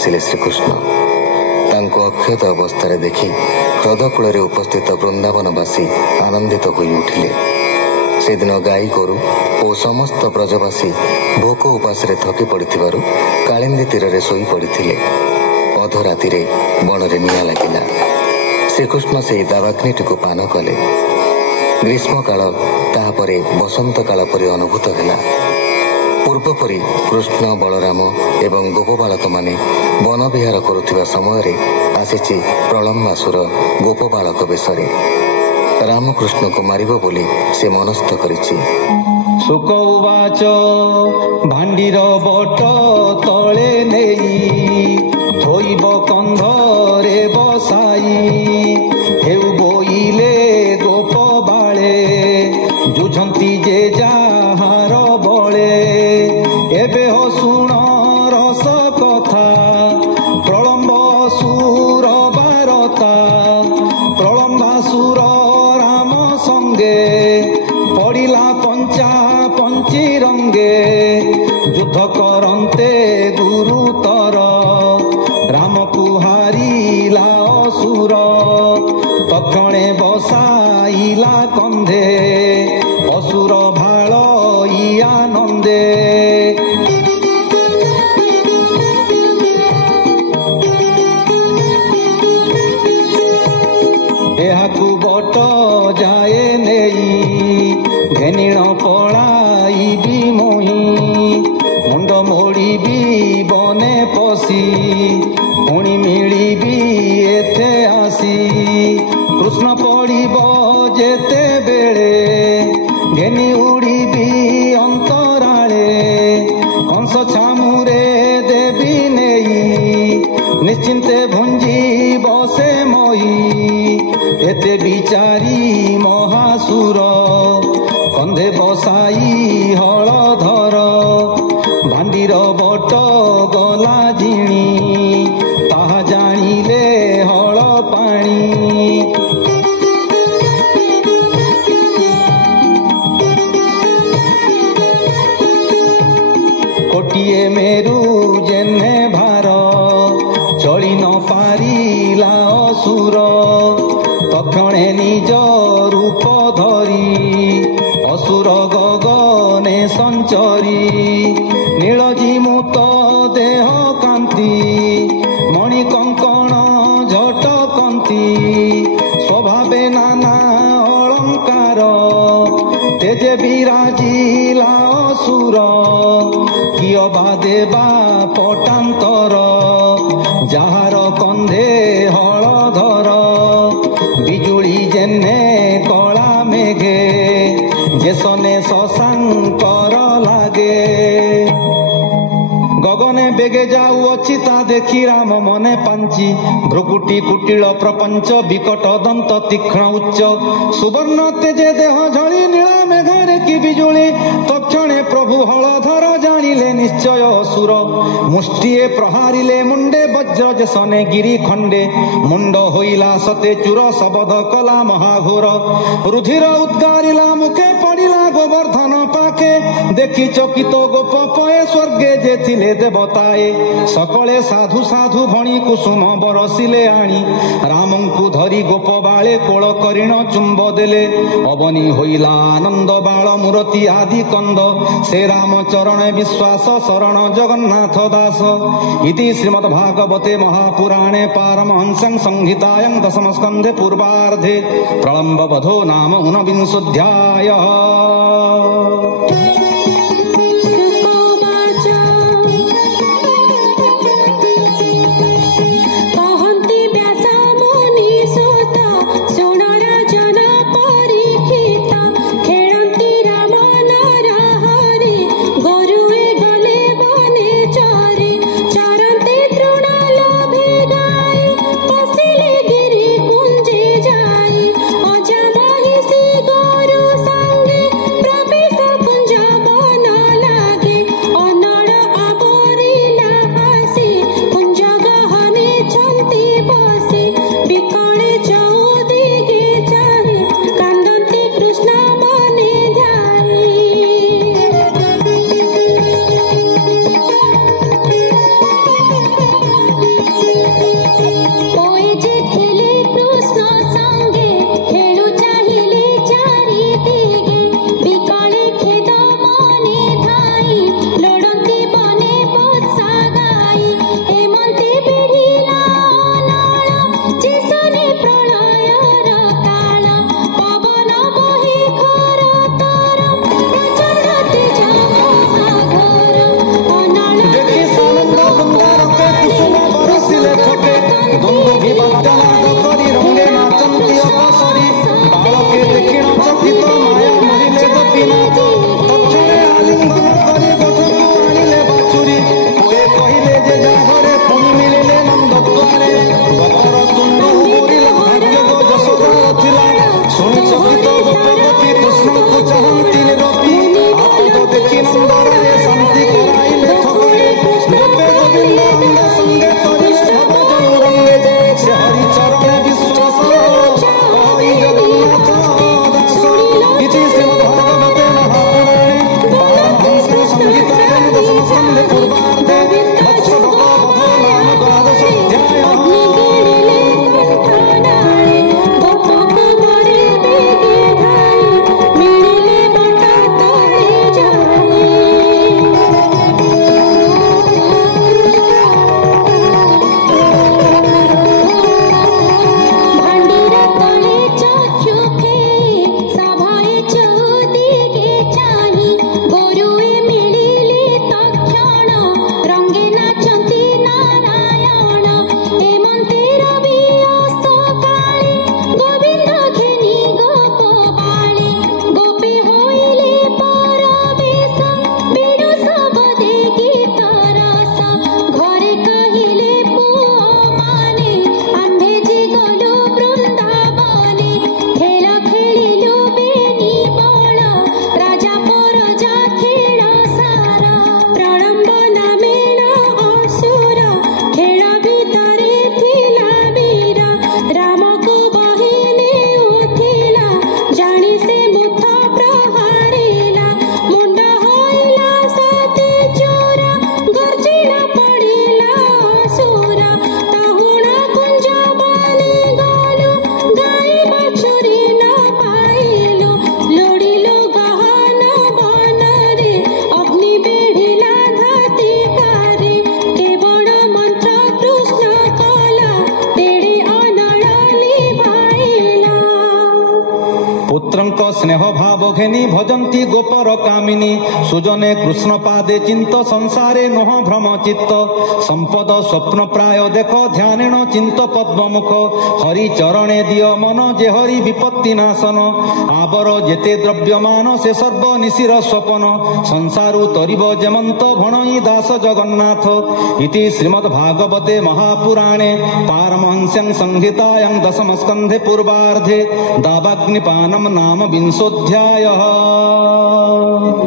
ଆସିଲେ ଶ୍ରୀକୃଷ୍ଣ। ତାଙ୍କୁ ଅକ୍ଷତ ଅବସ୍ଥାରେ ଦେଖି ହ୍ରଦକୂଳରେ ଉପସ୍ଥିତ ବୃନ୍ଦାବନବାସୀ ଆନନ୍ଦିତ ହୋଇ ଉଠିଲେ। ସେଦିନ ଗାଈ ଗୋରୁ ଓ ସମସ୍ତ ବ୍ରଜବାସୀ ଭୋକ ଉପାସରେ ଥକି ପଡ଼ିଥିବାରୁ କାଳିନ୍ଦୀ ତୀରରେ ଶୋଇ ପଡ଼ିଥିଲେ। ଅଧରାତିରେ ବଣରେ ନିଆଁ ଲାଗିଲା। ଶ୍ରୀକୃଷ୍ଣ ସେହି ଦାବାଗ୍ନିଟିକୁ ପାନ କଲେ। ଗ୍ରୀଷ୍ମକାଳ ତାହାପରେ ବସନ୍ତ କାଳ ପରି ଅନୁଭୂତ ହେଲା। ପୂର୍ବପରି କୃଷ୍ଣ, ବଳରାମ ଏବଂ ଗୋପବାଳକମାନେ ବନବିହାର କରୁଥିବା ସମୟରେ ଆସିଛି ପ୍ରଳମ୍ବାସୁର ଗୋପବାଳକ ବେଶରେ। ରାମକୃଷ୍ଣଙ୍କୁ ମାରିବ ବୋଲି ସେ ମନସ୍ଥ କରିଛି। ଶୁକ ଉବାଚ ଭାଣ୍ଡିର ବଟ ତଳେ ନେଇ ଥୋଇବ କନ୍ଧରେ ବସାଇ। ହେଉ ବୋଇଲେ ଗୋପ ବାଳେ ଯୁଝନ୍ତି ଯେ ଯାହାର ବଳେ। ଏବେ ହୋ ଶୁଣ ରସ କଥା ପ୍ରଳମ୍ବ ସୁର ବାରତା। ପ୍ରଳମ୍ବାସୁର ରାମ ସଙ୍ଗେ ପଡ଼ିଲା ପଞ୍ଚା ପଞ୍ଚି ରଙ୍ଗେ। ଯୁଦ୍ଧ କରନ୍ତେ ଗୁରୁତର ରାମକୁ ହାରିଲା ଅସୁର। ତକ୍ଷଣେ ବସାଇଲା କନ୍ଧେ ଅସୁର ଭାଳ ଆନନ୍ଦେ। ଏହାକୁ ବଟ ଯାଏ ନେଇ ଘେନିଣ ପଳାଇବି ମୁହିଁ। ମୁଣ୍ଡ ମୋଡ଼ିବି ବନେ ପଶି ପୁଣି ମିଳିବି ଏଥେ ଆସି। କୃଷ୍ଣ ପଡ଼ିବ ଯେତେବେଳେ ଘେନି ଉଡ଼ିବି ଅନ୍ତରାଳେ। କଂସ ଛାମୁରେ ଦେବି ନେଇ ନିଶ୍ଚିନ୍ତେ ଭୁଞ୍ଜିବ ସେ ମହି। ଏତେ ବିଚାରି ମହାସୁର କନ୍ଧେ ବସାଇ ହଳଧର। ଭାଣ୍ଡିର ବଟ ଗଲା ଜିଣି ତାହା ଜାଣିଲେ ହଳ ପାଣି। କୋଟିଏ ମେରୁ ଯେହ୍ନେ ଭାର ଚଳି ନ ପାରିଲା ଅସୁର। ତକ୍ଷଣେ ନିଜ ରୂପ ଧରି ଅସୁର ଗଗନେ ସଞ୍ଚରି। ନୀଳଜିମୁତ ଦେହ କାନ୍ତି ମଣି କଙ୍କଣ ଝଟକନ୍ତି। ସ୍ୱଭାବେ ନାନା ଅଳଙ୍କାର ତେଜେ ବିରାଜିଲା ଅସୁର। କିଅ ବା ଦେବା ପଟାନ୍ତର ଯାହାର କନ୍ଧେ ହଳଧର। ବିଜୁଳି ଯେହ୍ନେ କଳା ମେଘେ ଯେସନେ ଶଶାଙ୍କର ଲାଗେ। ଗଗନେ ବେଗେ ଯାଉଅଛି ତା ଦେଖି ରାମ ମନେ ପାଞ୍ଚି। ଭ୍ରୁକୁଟି କୁଟିଳ ପ୍ରପଞ୍ଚ ବିକଟ ଦନ୍ତ ତୀକ୍ଷ୍ଣ ଉଚ୍ଚ। ସୁବର୍ଣ୍ଣ ତେଜେ ଦେହ ଝଳି ନୀଳ ମେଘରେ କି ବିଜୁଳି। ତକ୍ଷଣେ ପ୍ରଭୁ ହଳଧର ଜାଣିଲେ ନିଶ୍ଚୟ ଅସୁର। ମୁଷ୍ଟିଏ ପ୍ରହାରିଲେ ମୁଣ୍ଡେ ବଜ୍ର ଯେସନେ ଗିରି ଖଣ୍ଡେ। ମୁଣ୍ଡ ହୋଇଲା ସତେ ଚୁର ଶବଦ କଲା ମହାଘୋର। ରୁଧିର ଉଦ୍ଗାରିଲା ମୁଖେ ପଡ଼ିଲା ଗୋବର୍ଦ୍ଧନ ପାଖେ। ଦେଖି ଚକିତ ଗୋପ ପଏ ସ୍ୱର୍ଗେ ଯେ ଥିଲେ ଦେବତାଏ। ସକଳେ ସାଧୁ ସାଧୁ ଭଣି କୁସୁମ ବରସିଲେ ଆଣି। ରାମଙ୍କୁ ଧରି ଗୋପ ବାଳେ କୋଳ କରିଣ ଚୁମ୍ବ ଦେଲେ। ଅବନୀ ହୋଇଲା ଆନନ୍ଦ ବାଳ ମୂରତି ଆଦି କନ୍ଦ। ସେ ରାମ ଚରଣେ ବିଶ୍ୱାସ ଶରଣ ଜଗନ୍ନାଥ ଦାସ। ଇତି ଶ୍ରୀମଦ୍ ଭାଗବତେ ମହାପୁରାଣେ ପାରମହଂସ୍ୟାଂ ସଂହିତାୟାଂ ଦଶମ ସ୍କନ୍ଧେ ପୂର୍ବାର୍ଧେ ପ୍ରଳମ୍ବ ବଧୋ ନାମ ঊনবিଂশোऽধ্যায়ः। घेनी भजन्ति गोपर कामिनी सुजने कृष्ण पादे चिंत संसारे नोह भ्रम चित्त संपद स्वप्न प्राय देख ध्यानेन चिंत पद्ममुख हरि चरणे दिय मन जे हरि विपत्ति नाशन आबर जेते द्रव्यमान से सर्व निशिर स्वपन संसारु तरिब जेमंत भणई दास जगन्नाथ इति श्रीमद्भागवते महापुराणे पारमहंस्यां संहितायां दशम स्कन्धे पूर्वार्धे दावाग्निपानं नाम विंशोऽध्यायः।